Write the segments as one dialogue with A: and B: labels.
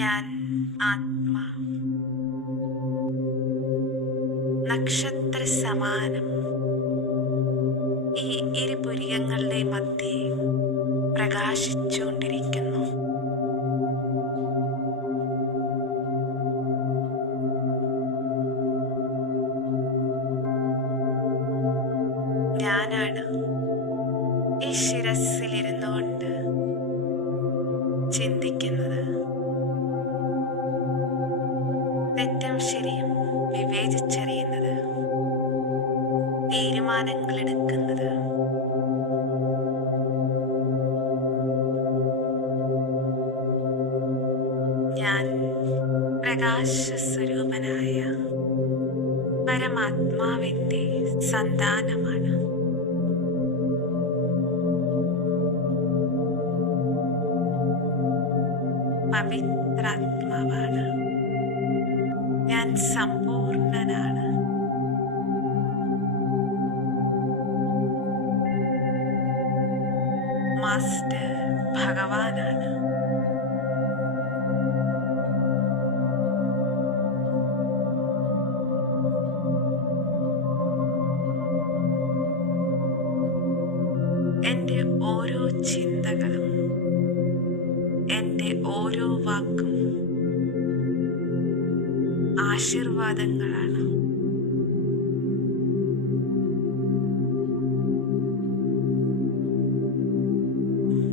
A: ഞാൻ ആത്മാ. നക്ഷത്ര സമാനം ഈ ഇരുപുരികങ്ങളുടെ മധ്യേ പ്രകാശിച്ചുകൊണ്ടിരിക്കുന്നു. ഞാനാണ് ഈ ശിരസിലിരുന്നു കൊണ്ട് ചിന്തിക്കുന്നത്. തെറ്റും ശരിയും വിവേചിച്ചറിയുന്നത്. തീരുമാനങ്ങൾ എടുക്കുന്നത് ഞാൻ പ്രകാശസ്വരൂപനായ പരമാത്മാവിന്റെ സന്താനമാണ്. പവിത്രാത്മാവാണ്. സമ്പൂർണനാണ് മാസ്റ്റർ ഭഗവാനാണ്. എന്റെ ഓരോ ചിന്തകളും എന്റെ ഓരോ വാക്കും ആശീർവാദങ്ങളാണ്.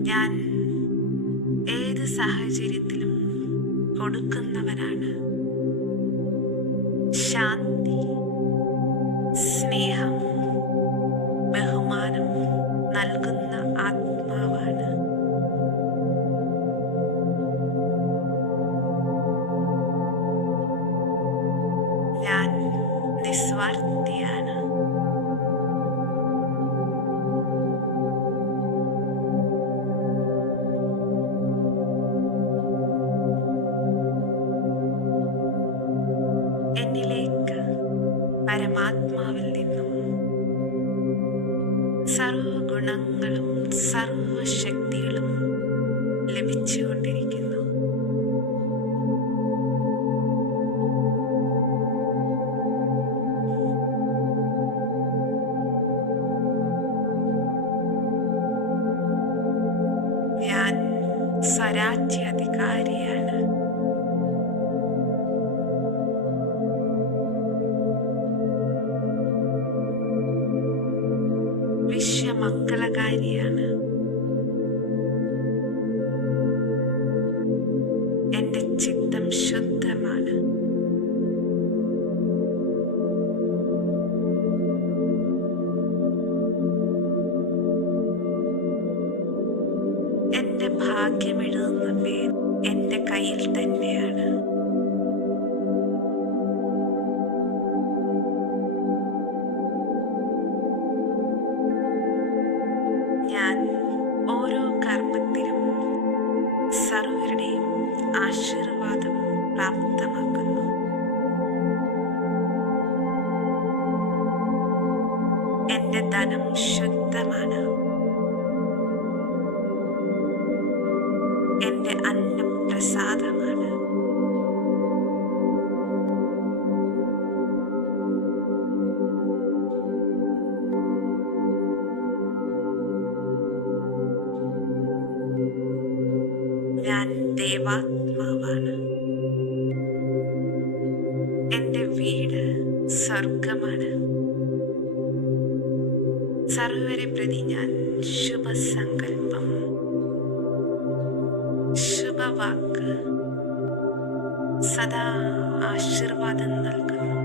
A: ഞാൻ ഏത് സാഹചര്യത്തിലും കൊടുക്കുന്നവനാണ്. നിസ്വാർത്ഥിയാണ് എന്നിലേക്ക് പരമാത്മാവിൽ നിന്നും സർവഗുണങ്ങളും സർവശക്തികളും ലഭിച്ചുകൊണ്ടിരിക്കുന്നു. സ്വരാജ്യാധികാരിയാണ്. വിശ്വമംഗളകാരിയാണ്. എന്റെ ഭാഗ്യം എഴുതുന്ന പേർ എന്റെ കയ്യിൽ തന്നെയാണ്. ഞാൻ ഓരോ കർമ്മത്തിലും സർവരുടെയും ആശീർവാദം പ്രാപ്തമാക്കുന്നു. എന്റെ ധനം ശുദ്ധമാണ്. പ്രസാദമാണ് ഞാൻ ദേവാത്മാവാണ്. വീട് സ്വർഗമാണ്. സർവരെ പ്രതി ഞാൻ ശുഭസങ്കല്പം. ശുഭവാക്ക് സദാ ആശീർവാദം നൽകുന്നു.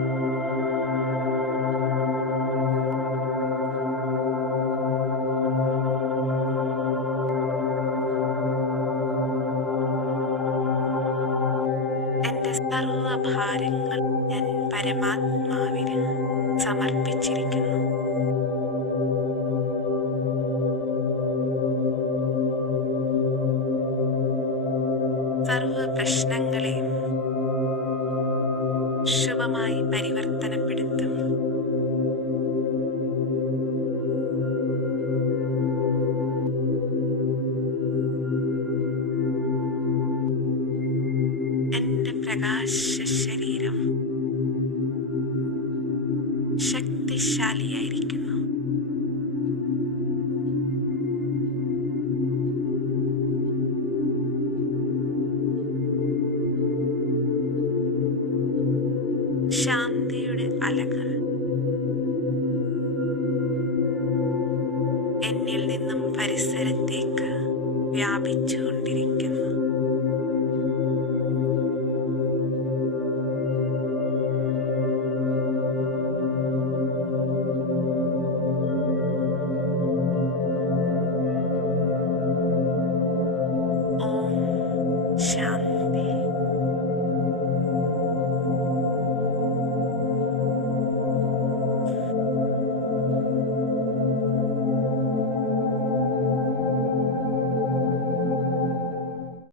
A: എന്റെ സർവഭാരങ്ങൾ ഞാൻ പരമാത്മാവിന് സമർപ്പിച്ചിരിക്കുന്നു. സർവ പ്രശ്നങ്ങളെയും ശുഭമായി പരിവർത്തനപ്പെടുത്തും. എന്റെ പ്രകാശ ശരീരം ശക്തിശാലിയായിരിക്കുന്നു അലകൾ എന്നിൽ നിന്നും പരിസരത്തേക്ക് വ്യാപിച്ചുകൊണ്ടിരിക്കുന്നു.